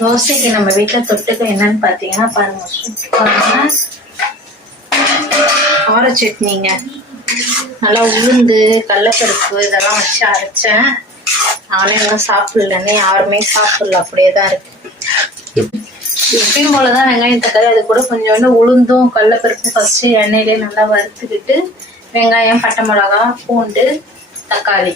தோசைக்கு நம்ம வீட்டில் தொட்டுக்க என்னன்னு பார்த்தீங்கன்னா பாருங்க, சூப்பரான கார சட்னிங்க. நல்லா உளுந்து கடலைப்பருப்பு இதெல்லாம் வச்சு அரைச்சேன். நானே எல்லாம் சாப்பிடலன்னு யாருமே சாப்பிடல, அப்படியே தான் இருக்கு. எப்பயும் போலதான் வெங்காயம் தக்காளி, அது கூட கொஞ்சோண்டு உளுந்தும் கடலைப்பருப்பும் ஃபர்ஸ்ட் எண்ணெயிலே நல்லா வறுத்துக்கிட்டு வெங்காயம், பட்டை மிளகா, பூண்டு, தக்காளி